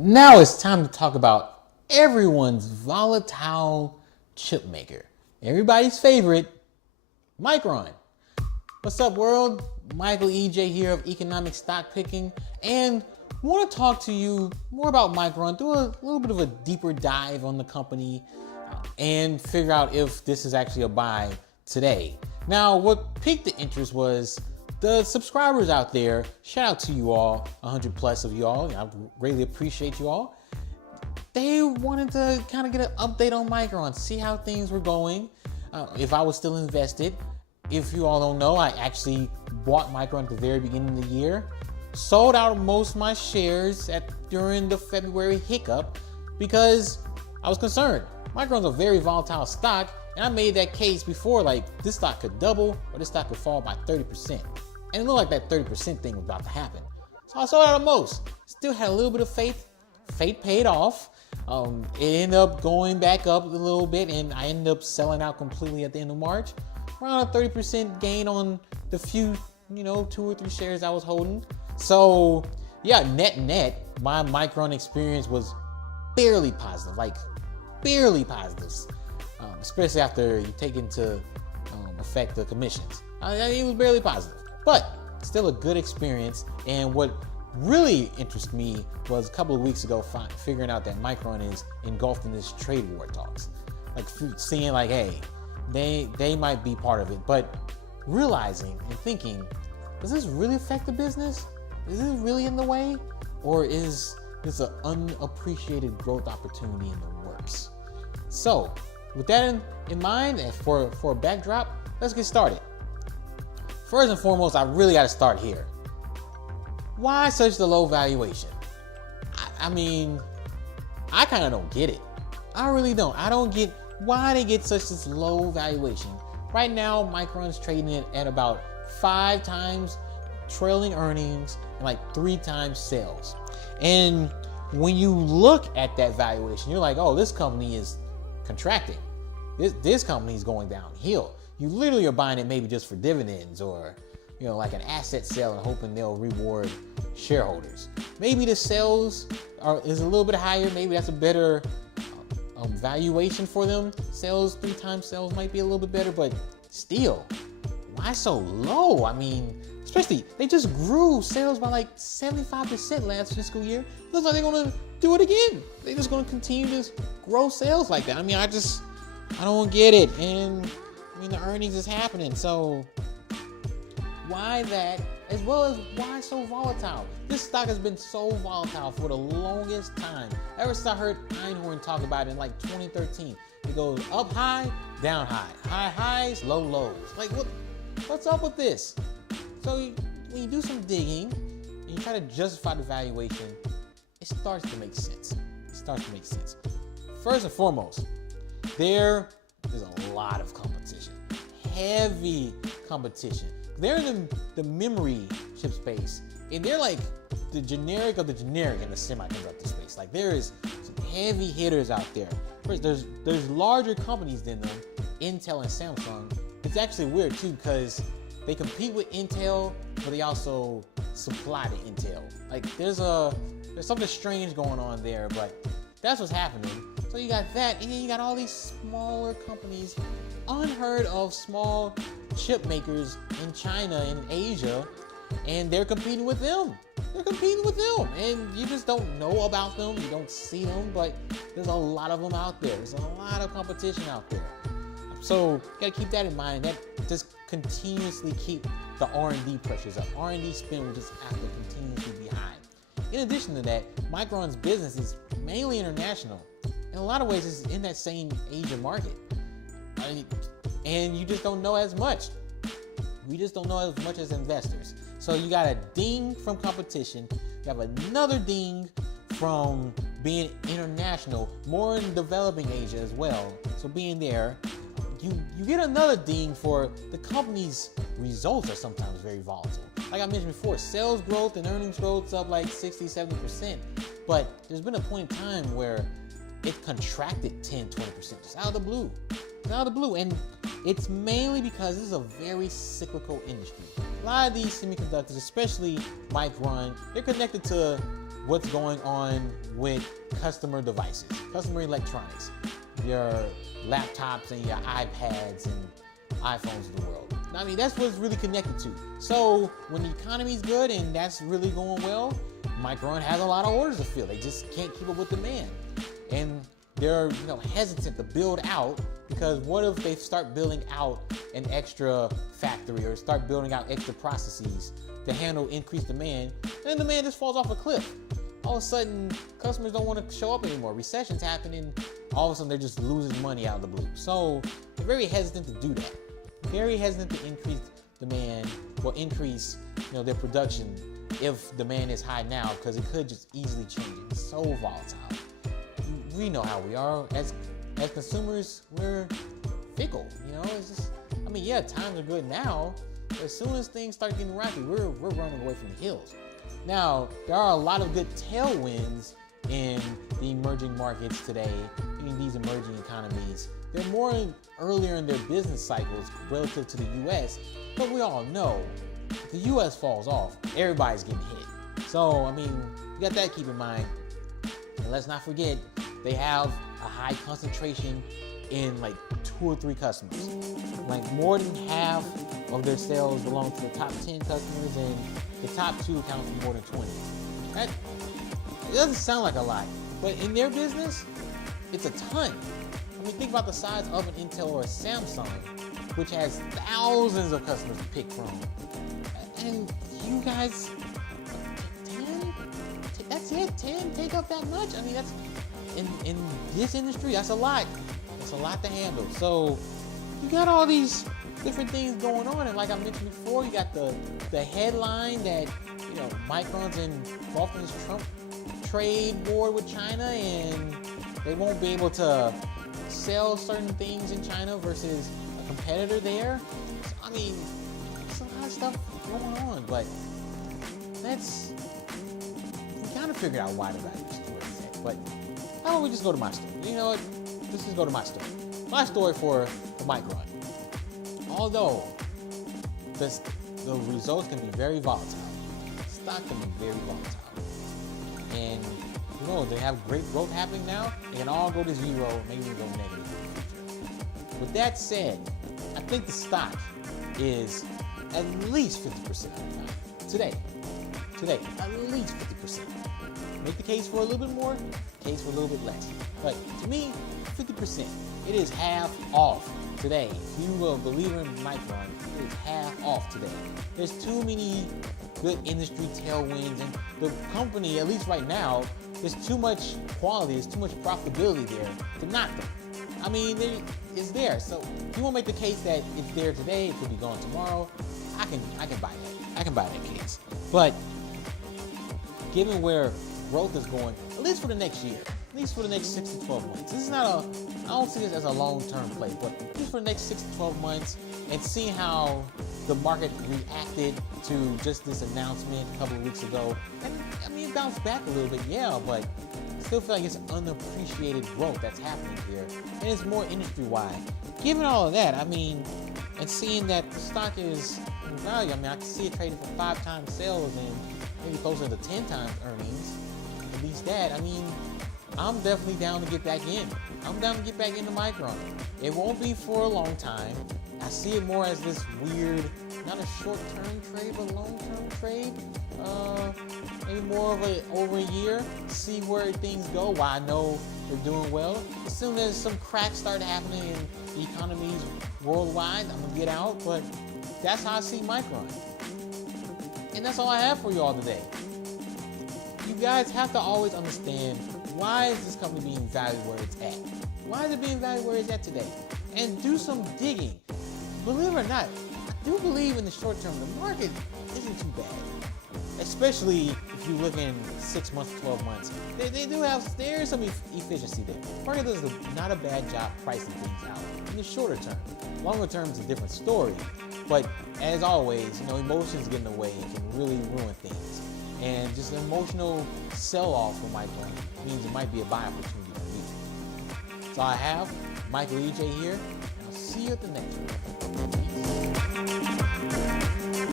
Now it's time to talk about everyone's volatile chip maker. Everybody's favorite, Micron. What's up, world? Michael EJ here of Economic Stock Picking, and want to talk to you more about Micron, do a little bit of a deeper dive on the company and figure out if this is actually a buy today. Now, what piqued the interest was the subscribers out there. Shout out to you all, 100 plus of you all. I greatly appreciate you all. They wanted to kind of get an update on Micron, see how things were going, if I was still invested. If you all don't know, I actually bought Micron at the very beginning of the year, sold out most of my shares during the February hiccup because I was concerned. Micron's a very volatile stock, and I made that case before, like this stock could double or this stock could fall by 30%. And it looked like that 30% thing was about to happen. So I sold out of most. Still had a little bit of faith. Fate paid off. It ended up going back up a little bit, and I ended up selling out completely at the end of March. Around a 30% gain on the few, 2 or 3 shares I was holding. So yeah, net, my Micron experience was barely positive, especially after you take into effect the commissions. It was barely positive, but still a good experience. And what really interested me was a couple of weeks ago figuring out that Micron is engulfed in this trade war talks, seeing hey, they might be part of it, but realizing and thinking, does this really affect the business? Is this really in the way? Or is this an unappreciated growth opportunity in the works? So with that in mind, and for a backdrop, let's get started. First and foremost, I really got to start here. Why such the low valuation? I mean, I kind of don't get it. I really don't. I don't get why they get such this low valuation. Right now, Micron's trading it at about 5 times trailing earnings and 3 times sales. And when you look at that valuation, you're like, oh, this company is contracting. This company is going downhill. You literally are buying it maybe just for dividends or, like an asset sale and hoping they'll reward shareholders. Maybe the sales is a little bit higher. Maybe that's a better valuation for them. 3 times sales might be a little bit better, but still, why so low? I mean, especially they just grew sales by 75% last fiscal year. Looks like they're gonna do it again. They're just gonna continue to grow sales like that. I mean, I don't get it. And the earnings is happening. So why that, as well as why so volatile? This stock has been so volatile for the longest time. Ever since I heard Einhorn talk about it in 2013. It goes up high, down high, high highs, low lows. What's up with this? So when you do some digging and you try to justify the valuation, it starts to make sense. First and foremost, there is a lot of competition, heavy competition. They're in the memory chip space, and they're the generic of the generic in the semiconductor space. There is some heavy hitters out there. First, there's larger companies than them, Intel and Samsung. It's actually weird too because they compete with Intel, but they also supply to Intel. There's something strange going on there, but that's what's happening. So you got that, and then you got all these smaller companies, unheard of small chip makers in China and Asia, and they're competing with them. And you just don't know about them. You don't see them, but there's a lot of them out there. There's a lot of competition out there. So you gotta keep that in mind. That just continuously keep the R&D pressures up. R&D spend will just have to continuously be high. In addition to that, Micron's business is mainly international. In a lot of ways, it's in that same Asian market. And you just don't know as much. We just don't know as much as investors. So you got a ding from competition. You have another ding from being international, more in developing Asia as well. So being there, you get another ding for the company's results are sometimes very volatile. Like I mentioned before, sales growth and earnings growth is up 60-70%. But there's been a point in time where it contracted 10-20% just out of the blue. And it's mainly because this is a very cyclical industry. A lot of these semiconductors, especially Micron, they're connected to what's going on with customer devices, customer electronics, your laptops and your iPads and iPhones of the world. I mean, that's what it's really connected to. So when the economy's good and that's really going well, Micron has a lot of orders to fill. They just can't keep up with demand. And they're hesitant to build out, because what if they start building out an extra factory or start building out extra processes to handle increased demand, and demand just falls off a cliff. All of a sudden, customers don't want to show up anymore. Recession's happening. All of a sudden, they're just losing money out of the blue. So they're very hesitant to do that. Very hesitant to increase demand or increase, their production if demand is high now, because it could just easily change. It's so volatile. We know how we are as consumers. We're fickle. It's just, times are good now. But as soon as things start getting rocky, we're running away from the hills. Now, there are a lot of good tailwinds in the emerging markets today, in these emerging economies. They're more earlier in their business cycles relative to the U.S., but we all know if the U.S. falls off, everybody's getting hit. So, you got that to keep in mind. And let's not forget, they have a high concentration in like 2 or 3 customers. Like more than half of their sales belong to the top 10 customers, and the top 2 account for more than 20. That, it doesn't sound like a lot, but in their business, it's a ton. Think about the size of an Intel or a Samsung, which has thousands of customers to pick from. And you guys, 10? That's it, 10? Take up that much? That's, in this industry, that's a lot. That's a lot to handle. So you got all these different things going on, and like I mentioned before, you got the headline that Micron's involved in this Trump trade war with China, and they won't be able to sell certain things in China versus a competitor there. So, there's a lot of stuff going on, but we kind of figured out why the value is where it's at. But how about we just go to my story? You know what? Let's just go to my story. My story for Micron. Although the results can be very volatile, stock can be very volatile, and they have great growth happening now. They can all go to zero, maybe go negative in the future. With that said, I think the stock is at least 50% today. Today, at least 50%. Make the case for a little bit more, case for a little bit less. But to me, 50%. It is half off today. If you are a believer in Micron, it is half off today. There's too many good industry tailwinds, and the company, at least right now, there's too much quality, there's too much profitability there to knock them. It's there. So if you want to make the case that it's there today, it could be gone tomorrow, I can buy that. I can buy that case. But given where growth is going, at least for the next year, at least for the next 6 to 12 months. This is not I don't see this as a long-term play, but at least for the next 6 to 12 months, and see how the market reacted to just this announcement a couple of weeks ago. And it bounced back a little bit, yeah, but I still feel like it's unappreciated growth that's happening here, and it's more industry-wide. Given all of that, and seeing that the stock is in value, I can see it trading for 5 times sales and maybe closer to 10 times earnings. At least that, I'm definitely down to get back in. I'm down to get back into Micron. It won't be for a long time. I see it more as this weird, not a short-term trade, but long-term trade. Maybe more of over a year. See where things go. While I know they're doing well, as soon as some cracks start happening in the economies worldwide, I'm gonna get out. But that's how I see Micron. And that's all I have for you all today. You guys have to always understand, why is this company being valued where it's at? Why is it being valued where it's at today? And do some digging. Believe it or not, I do believe in the short term, the market isn't too bad. Especially if you look in 6 months to 12 months. There is some efficiency there. The market does not a bad job pricing things out in the shorter term. Longer term is a different story. But as always, emotions get in the way and can really ruin things. And just an emotional sell-off for Micron means it might be a buy opportunity for you. That's all I have. Michael EJ here, and I'll see you at the next one. Peace.